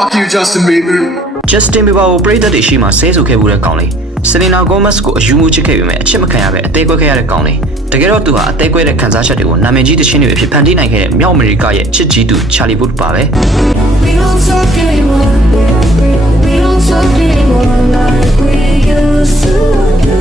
Fuck you, Justin Bieber. Justin Bieber ကိုပရိသတ်တွေရှိမှဆဲဆိုခဲ့မှုတဲ့ကောင်လေး Selena Gomez ကိုအယူမှုချစ်ခဲ့ပေမဲ့အချစ်မခံရပဲအသေးကွဲခဲ့ရတဲ့ကောင်လေးတကယ်တော့သူဟာအသေးကွဲတဲ့ခံစားချက်တွေကိုနာမည်ကြီးတခြင်းတွေအဖြစ်ဖန်တီးနိုင်ခဲ့တဲ့မြောက်အမေရိကရဲ့ချစ်ကြီးသူ Charlie Puth ပါပဲ We don't talk anymore. We don't talk anymore like we used to do.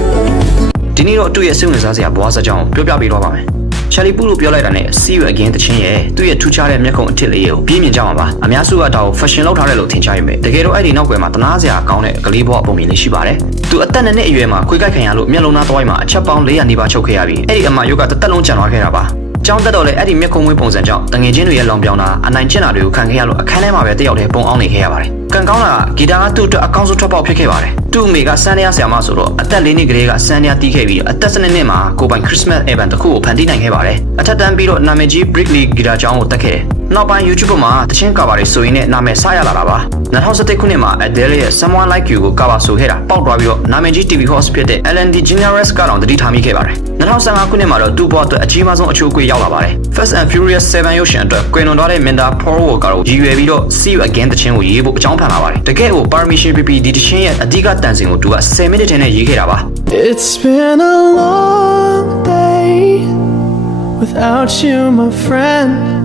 ဒီနေ့တော့သူ့ရဲ့စိတ်ဝင်စားစရာဘဝစကြောင်းကိုပြောပြပေးတော့ပါမယ်Charlie Puth လို့ပြောလိုက်တာနဲ့ See You Again တခြင်းရဲ့သူ့ရဲ့ထူးခြားတဲ့မျက်ခုံအထစ်လေးကိုပြင်းမြင်ကြမှာပါအများစုကဒါကို fashion လောက်ထားတယ်လို့ထင်ကြရမယ်တကယ်တော့အဲ့ဒီနောက်ွယ်မှာတနာစရာကောင်းတဲ့ကလေးဘဝပုံမြင်လေးရှိပါတယ်သူအသက်နဲ့အရွယ်မှာခွေးကိုက်ခံရလို့မျက်လုံးသားသွားမှာအချက်ပေါင်း400နီးပါးချုပ်ခဲ့ရပြီးအဲ့ဒီအမယုတ်ကတစ်သက်လုံးကြံသွားခဲ့တာပါကျောင်းတက်တော့လေအဲ့ဒီမျက်ခုံးမွေးပုံစံကြောင့်တငယ်ချင်းတွေရဲ့လောင်ပြောင်းတာအနိုင်ကျင့်တာတွေကိုခံခဲ့ရလို့အခန်းထဲမှာပဲတယောက်တည်းပုံအောင်နေခဲ့ရပါတယ်ကံကောင်းတာဂီတာကသူ့အတွက်အကောင်းဆုံးထွက်ပေါက်ဖြစ်ခဲ့ပါတယ်သူ့အမေကစန်းတရားဆရာမဆိုတော့အသက်၄နှစ်ကလေးကစန်းတရားတီးခဲ့ပြီးအသက်12နှစ်မှာကိုပိုင် Christmas album တစ်ခုကိုဖန်တီးနိုင်ခဲ့ပါတယ်အထက်တန်းပြီးတော့နာမည်ကြီး Brickley ဂီတာကျောင်းကိုတက်ခဲ့တယ်နောက်ပိုင်း YouTube မှာတခြင်းကာဘာတွေဆိုရင်နဲ့နာမည်စရလာတာပါ2017ခုနှစ်မှာ Adele ရဲ့ Someone Like You ကိုကာဘာဆိုခဲ့တာပေါက်သွားပြီးတော့နာမည်ကြီး TV host ဖြစ်တဲ့ Ellen DeGeneres ကတော့တတိထားမိခဲ့ပါတယ်2015ခုနှစ်မှာတော့သူ့ဘဝအတွက်အကြီးမားဆုံးအချိုးအကွေရောက်လာပါတယ် Fast and Furious 7 ရုပ်ရှင်အတွက်ကွယ်လွန်သွားတဲ့မင်တာ Paul Walker ကိုရည်ရွယ်ပြီးတော့ See You Again တခြင်းကိုရေးဖို့အကြောင်းဖန်လာပါတယ်တကယ်ကို Permission PP ဒီတခြင်းရဲ့အဓိကတန်စင်ကိုသူက10မိနစ်ထဲနဲ့ရေးခဲ့တာပါ It's been a long day without you, my friend.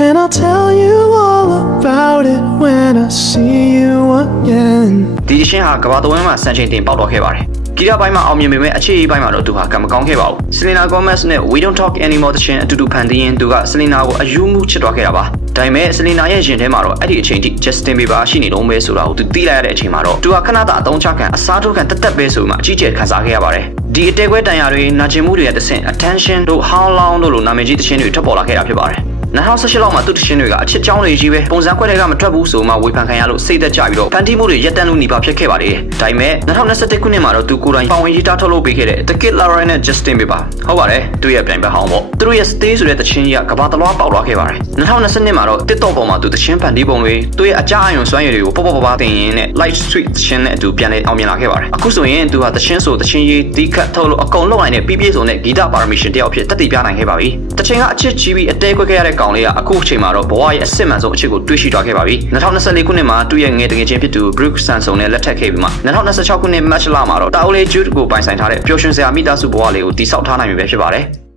And I'll tell you all about it when I see you again. ဒီတခြင်းဟာကမ္ဘာတဝန်းမှာစံချိန်တင်ပေါက်တော့ခဲ့ပါတယ်ဂီတပိုင်းမှာအောင်မြင်ပေမဲ့အခြေအပိုင်းမှာတော့သူဟာကံမကောင်းခဲ့ပါဘူး Selena Gomez နဲ့ We Don't Talk Anymore တခြင်းအတူတူဖန်တီးရင်သူက Selena ကိုအယူမှုချစ်သွားခဲ့တာပါဒါပေမဲ့ Selena ရဲ့ရင်ထဲမှာတော့အဲ့ဒီအချိန်ထိ Justin Bieber ရှိနေတော့မဲဆိုတာကိုသူသိလိုက်ရတဲ့အချိန်မှာတော့သူကခဏတာအတုံးချခံအစားထိုးခံတက်တက်ပဲဆိုမှအကြီးကျယ်ခံစားခဲ့ရပါတယ်ဒီအတဲခွဲတန်ရာတွေနာကျင်မှုတွေရဲ့တဆင့် attention တို့ how long တို့လိုနာမည်ကြီးတခြင်းတွေထွက်ပေါ်လာခဲ့တာဖြစ်ပါတယ်2018လောက်မှာသူ့တခြင်းတွေကအချစ်ကြောင်းတွေကြီးပဲပုံစံခွက်တွေကမထွက်ဘူးဆိုမှဝေဖန်ခံရလို့စိတ်သက်ကြပြီးတော့ဖန်တီးမှုတွေရက်တန်းလို့နေပါဖြစ်ခဲ့ပါတယ်ဒါပေမဲ့2021ခုနှစ်မှာတော့သူကိုယ်တိုင်ပါဝင်ရေးသားထုတ်လုပ်ပေးခဲ့တဲ့ The Kid Laroi နဲ့ Justin Bieber ဟုတ်ပါတယ်သူရဲ့ပြိုင်ဘက်ဟောင်းပေါ့သူတို့ရဲ့ Stay ဆိုတဲ့တခြင်းကြီးကကဘာတလွားပေါက်သွားခဲ့ပါတယ်2022မှာတော့ TikTok ပေါ်မှာသူတခြင်းဖန်တီးပုံတွေသူရဲ့အကြအယုံစွမ်းရည်တွေကိုပေါ့ပေါ့တင်ရင်းနဲ့ Light Street တခြင်းနဲ့အတူပြန်လည်အောင်မြင်လာခဲ့ပါတယ်အခုဆိုရင်သူဟာတခြင်းဆိုတခြင်းရေးတီးခတ်ထုတ်လို့အကုန်လုံးနိုင်တဲ့ပြည့်စုံတဲ့ဂီတပါရမီရှင်တယောက်ဖြစ်တက်တည်ပြနိုင်ခဲ့ပါပြီတခြင်းကအချစ်ကြီးပြီးအတဲခွက်ခဲ့ရတဲ့ကောင်လေးကအခုအချိန်မှာတော့ဘဝရဲ့အစစ်မှန်ဆုံးအချစ်ကိုတွေးရှိသွားခဲ့ပါပြီ2024ခုနှစ်မှာသူ့ရဲ့ငယ်တငယ်ချင်းဖြစ်သူ Brooke Sanson နဲ့လက်ထပ်ခဲ့ပြီးမှ2026ခုနှစ် March လမှာတော့တာအိုလေး Jude ကိုပိုင်ဆိုင်ထားတဲ့ပျော်ရွှင်စရာမိသားစုဘဝလေးကိုတည်ဆောက်ထားနိုင်ပြီပဲဖြစ်ပါတယ်